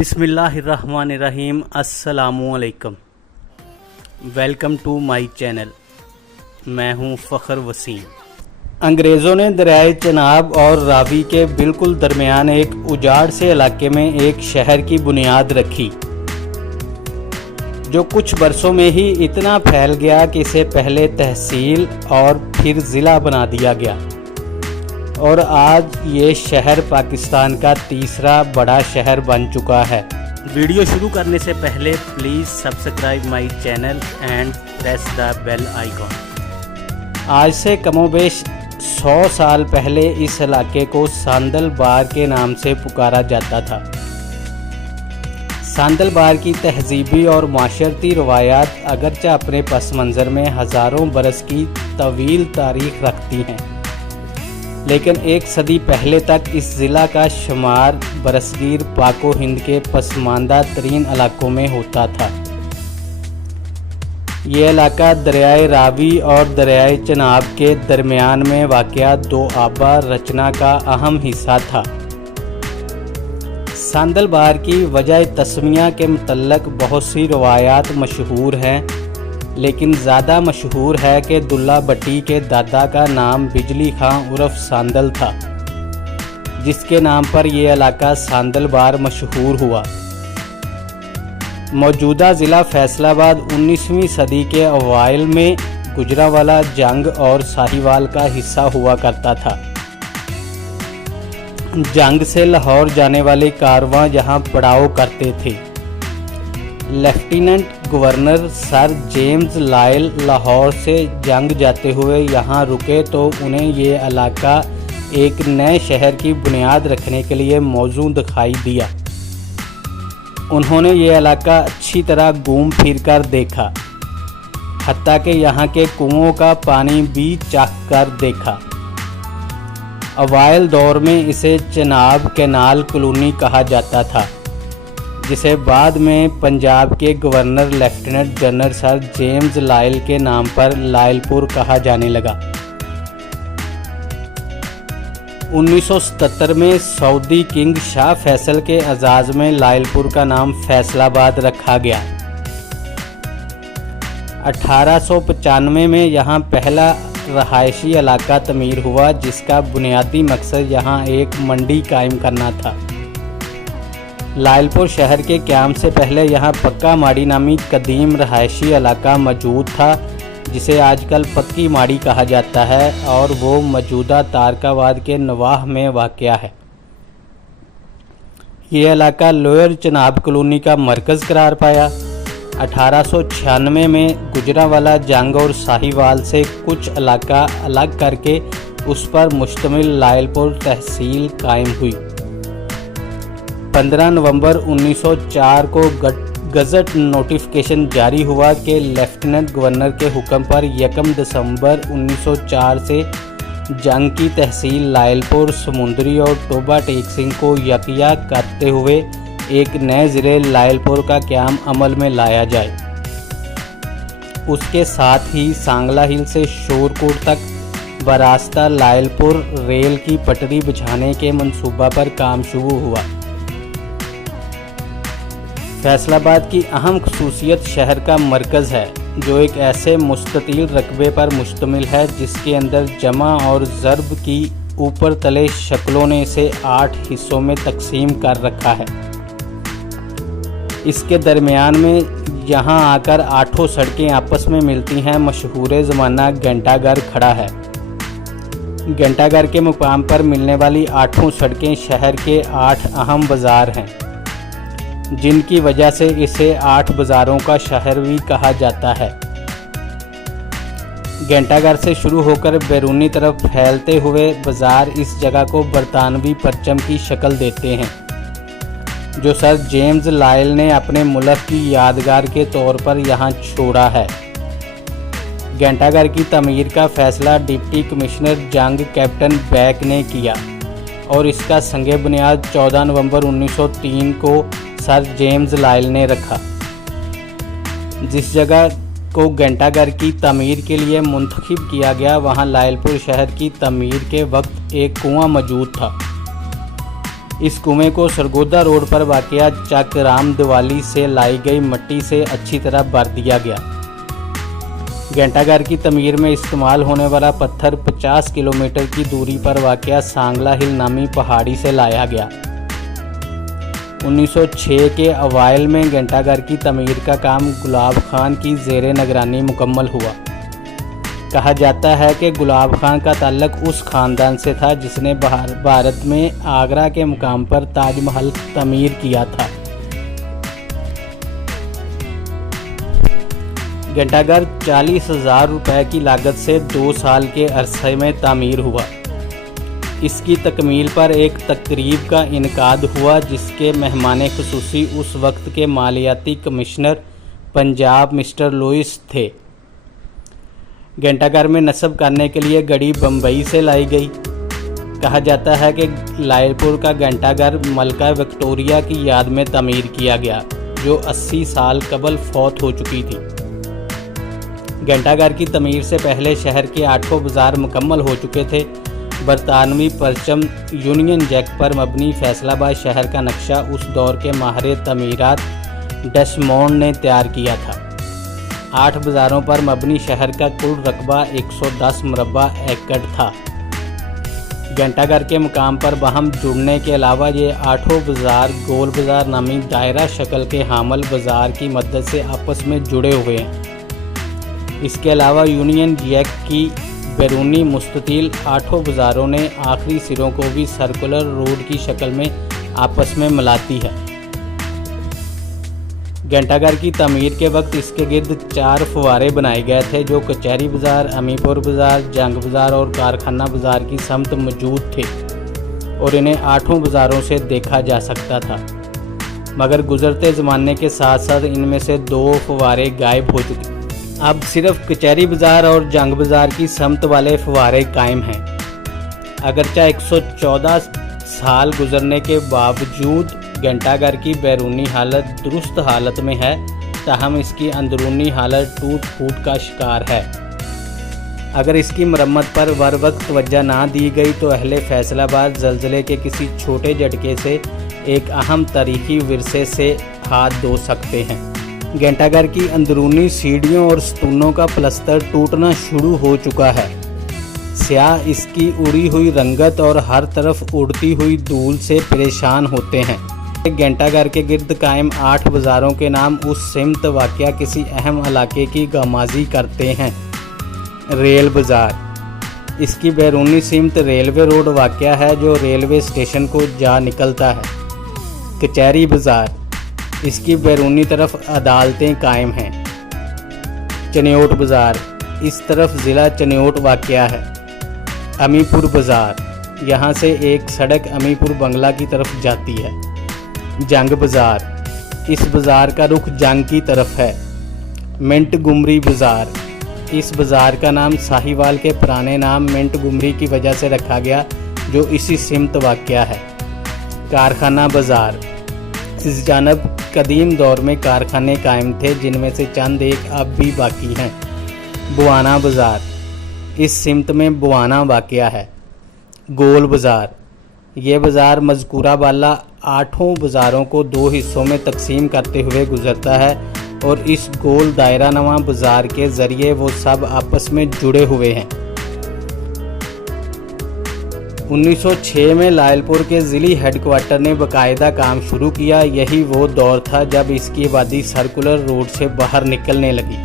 बिस्मिल्लाहिर्रहमानिर्रहीम। अस्सलामुअलैकुम। Welcome to my channel. मैं हूं फ़ख्र वसीम। अंग्रेज़ों ने दरियाए चनाब और रावी के बिल्कुल दरमियान एक उजाड़ से इलाके में एक शहर की बुनियाद रखी, जो कुछ बरसों में ही इतना फैल गया कि इसे पहले तहसील और फिर ज़िला बना दिया गया, और आज ये शहर पाकिस्तान का तीसरा बड़ा शहर बन चुका है। वीडियो शुरू करने से पहले please subscribe my channel and press the bell icon. आज से कमोबेश 100 साल पहले इस इलाके को सांदल बार के नाम से पुकारा जाता था। सांदल बार की तहजीबी और माशरती रवायात अगरचे अपने पस मंज़र में हज़ारों बरस की तवील तारीख़ रखती हैं, लेकिन एक सदी पहले तक इस ज़िला का शुमार बरसगीर पाको हिंद के पसमानदा तरीन इलाकों में होता था। ये इलाका दरियाए रावी और दरियाए चनाब के दरमियान में वाक़या दो आबा रचना का अहम हिस्सा था। सांदल बार की वजह तस्मिया के मुतल्लक बहुत सी रवायात मशहूर हैं, लेकिन ज़्यादा मशहूर है कि दुल्ला भट्टी के दादा का नाम बिजली खां उर्फ सांदल था, जिसके नाम पर यह इलाका सांदल बार मशहूर हुआ। मौजूदा ज़िला फैसलाबाद 19वीं सदी के अवाइल में गुजरांवाला जंग और साहिवाल का हिस्सा हुआ करता था। जंग से लाहौर जाने वाले कारवां यहाँ पड़ाव करते थे। Lieutenant governor sir James Lyell Lahore से जंग जाते हुए यहाँ रुके तो उन्हें ये इलाका एक नए शहर की बुनियाद रखने के लिए मौजू दिखाई दिया। उन्होंने ये इलाका अच्छी तरह घूम फिर कर देखा, हत्ता कि यहाँ के कुओं का पानी भी चख कर देखा। अवाइल दौर में इसे चनाब कैनाल कॉलोनी कहा जाता था, जिसे बाद में पंजाब के governor lieutenant general sir James Lyell के नाम पर लायलपुर कहा जाने लगा। 1977 में सऊदी किंग शाह फैसल के एजाज़ में लायलपुर का नाम फैसलाबाद रखा गया। 1895 में यहाँ पहला रहायशी इलाका तमीर हुआ, जिसका बुनियादी मकसद यहाँ एक मंडी कायम करना था। लायलपुर शहर के क़याम से पहले यहाँ पक्का माड़ी नामी कदीम रहायशी इलाका मौजूद था, जिसे आजकल पक्की माड़ी कहा जाता है, और वो मौजूदा तारकावाद के नवाह में वाक़या है। ये इलाका लोअर चनाब कॉलोनी का मरकज़ करार पाया। 1896 में गुजरांवाला जंग और साहिवाल से कुछ इलाका अलग करके उस पर मुश्तमिल लायलपुर तहसील कायम हुई। 15 नवंबर 1904 को गज़ट नोटिफिकेशन जारी हुआ कि लेफ्टिनेंट गवर्नर के हुक्म पर 1 दिसंबर 1904 से जंग की तहसील लायलपुर, समुंदरी और टोबा टेक सिंह को यकिया करते हुए एक नए ज़िले लायलपुर का क़याम अमल में लाया जाए। उसके साथ ही सांगला हिल से शोरकोट तक बरास्ता लायलपुर रेल की पटरी बिछाने के मंसूबा पर काम शुरू हुआ। फैसलाबाद की अहम खसूसियत शहर का मरकज़ है, जो एक ऐसे मुस्ततील रकबे पर मुश्तमिल है जिसके अंदर जमा और ज़रब की ऊपर तले शक्लों ने इसे 8 हिस्सों में तकसीम कर रखा है। इसके दरमियान में यहाँ आकर 8 सड़कें आपस में मिलती हैं। मशहूर ज़माना घंटाघर खड़ा है। घंटाघर के मुकाम पर मिलने वाली 8 सड़कें शहर के 8 अहम बाज़ार हैं, जिनकी वजह से इसे 8 बाज़ारों का शहर भी कहा जाता है। घंटाघर से शुरू होकर बैरूनी तरफ फैलते हुए बाज़ार इस जगह को बरतानवी परचम की शक्ल देते हैं, जो सर जेम्स लायल ने अपने मुल्क की यादगार के तौर पर यहाँ छोड़ा है। घंटाघर की तमीर का फैसला डिप्टी कमिश्नर जंग कैप्टन बैक ने किया, और इसका संगे बुनियाद 14 नवंबर 1903 को सर जेम्स लायल ने रखा। जिस जगह को घंटाघर की तमीर के लिए मुंतखब किया गया, वहाँ लायलपुर शहर की तमीर के वक्त एक कुआं मौजूद था। इस कुएं को सरगोदा रोड पर वाक़या चक राम दिवाली से लाई गई मिट्टी से अच्छी तरह भर दिया गया। घंटाघर की तमीर में इस्तेमाल होने वाला पत्थर 50 किलोमीटर की दूरी पर वाक़या सांगला हिल नामी पहाड़ी से लाया गया। 1906 के अवाइल में घंटाघर की तमीर का काम गुलाब खान की ज़ेरे निगरानी मुकम्मल हुआ। कहा जाता है कि गुलाब खान का ताल्लुक उस ख़ानदान से था जिसने भारत में आगरा के मुकाम पर ताजमहल तमीर किया था। घंटाघर 40,000 रुपये की लागत से 2 साल के अरसे में तामीर हुआ। इसकी तकमील पर एक तकरीब का इनकाद हुआ जिसके मेहमान खुसूसी उस वक्त के मालियाती कमिश्नर पंजाब मिस्टर लुइस थे। घंटाघर में नस्ब करने के लिए गड़ी बम्बई से लाई गई। कहा जाता है कि लायलपुर का घंटाघर मलका विक्टोरिया की याद में तमीर किया गया, जो 80 साल कबल फौत हो चुकी थी। घंटाघर की तमीर से पहले शहर के 8 बाज़ार मुकम्मल हो चुके थे। बरतानवी परचम यूनियन जैक पर मबनी फैसलाबाद शहर का नक्शा उस दौर के माहिर तमीरात डेसमोंड ने तैयार किया था। 8 बाज़ारों पर मबनी शहर का कुल रकबा 110 मुरबा एकड़ था। घंटाघर के मुकाम पर बाहम जुड़ने के अलावा ये 8 बाज़ार गोल बाज़ार नामी दायरा शक्ल के हामल बाज़ार की मदद से आपस में जुड़े हुए हैं। इसके अलावा यूनियन जैक की बैरूनी मुस्ततील 8 बाज़ारों ने आखिरी सिरों को भी सर्कुलर रोड की शक्ल में आपस में मिलाती है। घंटाघर की तमीर के वक्त इसके गिर्द 4 फव्वारे बनाए गए थे जो कचहरी बाज़ार, अमीपुर बाज़ार, जंग बाज़ार और कारखाना बाज़ार की समत मौजूद थे और इन्हें 8 बाज़ारों से देखा जा सकता था, मगर गुज़रते ज़माने के साथ साथ इनमें से 2 फव्वारे गायब हो चुके। अब सिर्फ कचहरी बाज़ार और जंग बाज़ार की समत वाले फव्वारे कायम हैं। अगरचा 114 साल गुजरने के बावजूद घंटाघर की बैरूनी हालत दुरुस्त हालत में है, ताहम इसकी अंदरूनी हालत टूट फूट का शिकार है। अगर इसकी मरम्मत पर बर वक्त तवज्जो ना दी गई तो अहले फैसलाबाद ज़लज़ले के किसी छोटे झटके से एक अहम तारीखी विरसे से हाथ धो सकते हैं। घंटाघर की अंदरूनी सीढ़ियों और स्तूनों का प्लस्तर टूटना शुरू हो चुका है। स्याह इसकी उड़ी हुई रंगत और हर तरफ उड़ती हुई धूल से परेशान होते हैं। घंटाघर के गिर्द कायम 8 बाज़ारों के नाम उस सिमत वाक़या किसी अहम इलाके की गामाजी करते हैं। रेल बाज़ार इसकी बैरूनी सिमत रेलवे रोड वाक़या है जो रेलवे स्टेशन को जा निकलता है। कचहरी बाज़ार इसकी बैरूनी तरफ अदालतें कायम हैं। चनियोट बाज़ार इस तरफ ज़िला चनियोट वाक़या है। अमीपुर बाज़ार यहाँ से एक सड़क अमीपुर बंगला की तरफ जाती है। जंग बाज़ार इस बाज़ार का रुख जंग की तरफ है। मिंट गुमरी बाज़ार इस बाज़ार का नाम साहिवाल के पुराने नाम मिंट गुमरी की वजह से रखा गया जो इसी सिमत वाक़या है। कारखाना बाज़ार इस जानब कदीम दौर में कारखाने कायम थे जिनमें से चंद एक अब भी बाकी हैं। बुआना बाज़ार इस सिमत में बुआना वाक़या है। गोल बाज़ार ये बाज़ार मज़कूरा वाला 8 बाज़ारों को 2 हिस्सों में तकसीम करते हुए गुज़रता है और इस गोल दायरा नुमा बाज़ार के ज़रिए वो सब आपस में जुड़े हुए हैं। 1906 में लायलपुर के ज़िली हेडक्वार्टर ने बाकायदा काम शुरू किया। यही वो दौर था जब इसकी आबादी सर्कुलर रोड से बाहर निकलने लगी।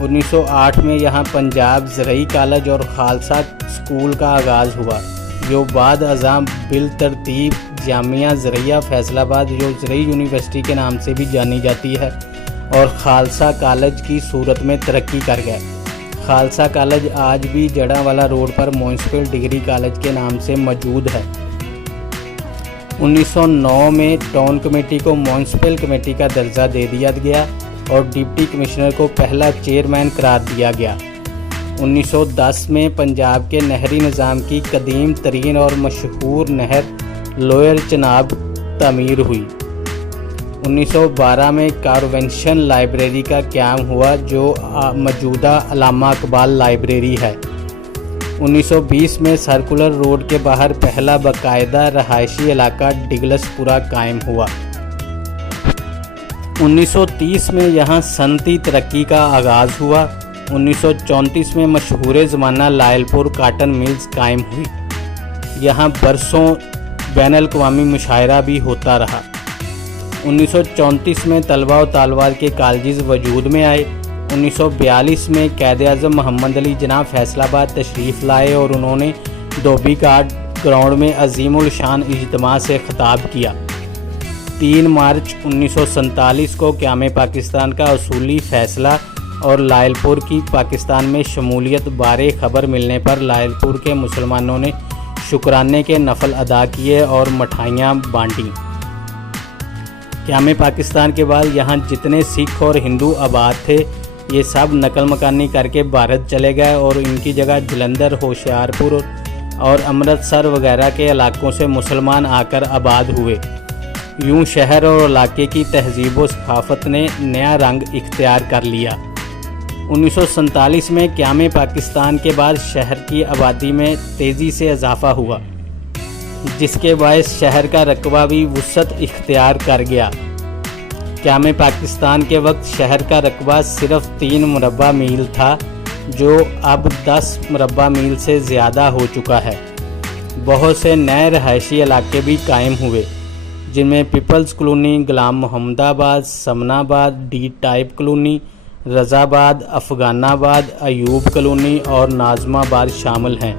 1908 में यहाँ पंजाब ज़रई कॉलेज और खालसा स्कूल का आगाज़ हुआ जो बाद अज़ाम बिल तरतीब जामिया ज़रिया फैसलाबाद जो ज़रई यूनिवर्सिटी के नाम से भी जानी जाती है और खालसा कॉलेज की सूरत में तरक्की कर गए। खालसा कॉलेज आज भी जड़ावाला रोड पर म्यूनसिपल डिग्री कॉलेज के नाम से मौजूद है। 1909 में टाउन कमेटी को म्यूनसिपल कमेटी का दर्जा दे दिया गया और डिप्टी कमिश्नर को पहला चेयरमैन करार दिया गया। 1910 में पंजाब के नहरी निज़ाम की कदीम तरीन और मशहूर नहर लोअर चनाब तमीर हुई। 1912 में कन्वेंशन लाइब्रेरी का क़याम हुआ जो मौजूदा अल्लामा इकबाल लाइब्रेरी है। 1920 में सर्कुलर रोड के बाहर पहला बाकायदा रहायशी इलाका डिगलसपुरा कायम हुआ। 1930 में यहाँ सनती तरक्की का आगाज़ हुआ। 1934 में मशहूर ज़माना लायलपुर काटन मिल्स कायम हुई। यहाँ बरसों बैनुल-अक़वामी मुशायरा भी होता रहा। 1934 में तलबा और तालवार के कॉलेजेस वजूद में आए। 1942 में क़ायद-ए-आज़म मोहम्मद अली जिनाह फैसलाबाद तशरीफ़ लाए और उन्होंने धोबी घाट ग्राउंड में अज़ीमुल शान इज्तिमा से ख़िताब किया। 3 मार्च 1947 को क़याम पाकिस्तान का उसूली फ़ैसला और लायलपुर की पाकिस्तान में शमूलियत बारे ख़बर मिलने पर लायलपुर के मुसलमानों ने शुक्राने के नफल अदा किए और मिठाइयाँ बाँटी। क़याम पाकिस्तान के बाद यहाँ जितने सिख और हिंदू आबाद थे ये सब नकल मकानी करके भारत चले गए और इनकी जगह जलंधर, होशियारपुर और अमृतसर वगैरह के इलाकों से मुसलमान आकर आबाद हुए। यूं शहर और इलाके की तहजीब व सकाफ़त ने नया रंग इख्तियार कर लिया। 1947 में क़याम पाकिस्तान के बाद शहर की आबादी में तेज़ी से इजाफ़ा हुआ, जिसके बायस शहर का रकबा भी वुसअत इख्तियार कर गया। क़याम पाकिस्तान के वक्त शहर का रकबा सिर्फ 3 मुरबा मील था, जो अब 10 मुरबा मील से ज़्यादा हो चुका है। बहुत से नए रहायशी इलाके भी कायम हुए, जिनमें people's colony, Ghulam Mohammadabad, Samanabad, D type colony, Razabad, Afghanabad, Ayub colony और नाज़माबाद शामिल हैं।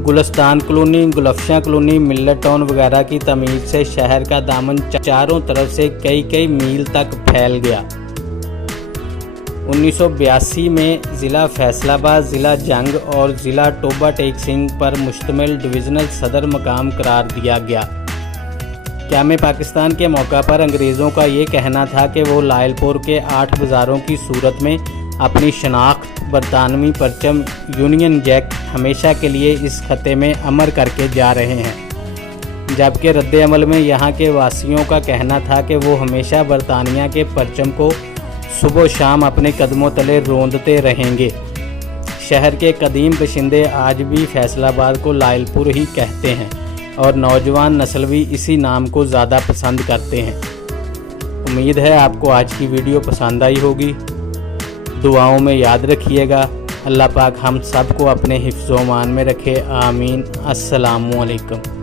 Gulistan colony, Gulfishan colony, Millat town वगैरह की तमीज़ से शहर का दामन चारों तरफ से कई मील तक फैल गया। 1982 में ज़िला फैसलाबाद ज़िला जंग और ज़िला टोबा टेक सिंह पर मुश्तमिल डिवीज़नल सदर मकाम करार दिया गया। क़याम पाकिस्तान के मौका पर अंग्रेज़ों का ये कहना था कि वो लायलपुर के 8 बाज़ारों की सूरत में अपनी शनाख्त बरतानवी परचम यूनियन जैक हमेशा के लिए इस खत्े में अमर करके जा रहे हैं, जबकि रद्द अमल में यहाँ के वासियों का कहना था कि वो हमेशा बरतानिया के परचम को सुबह शाम अपने कदमों तले रोंदते रहेंगे। शहर के कदीम बशिंदे आज भी फैसलाबाद को लायलपुर ही कहते हैं और नौजवान नस्ल भी इसी नाम को ज़्यादा पसंद करते हैं। उम्मीद है आपको आज की वीडियो पसंद आई होगी। दुआओं में याद रखिएगा। अल्लाह पाक हम सबको अपने हिफ्ज़-ओ-मान में रखे। आमीन। अस्सलामु अलैकुम।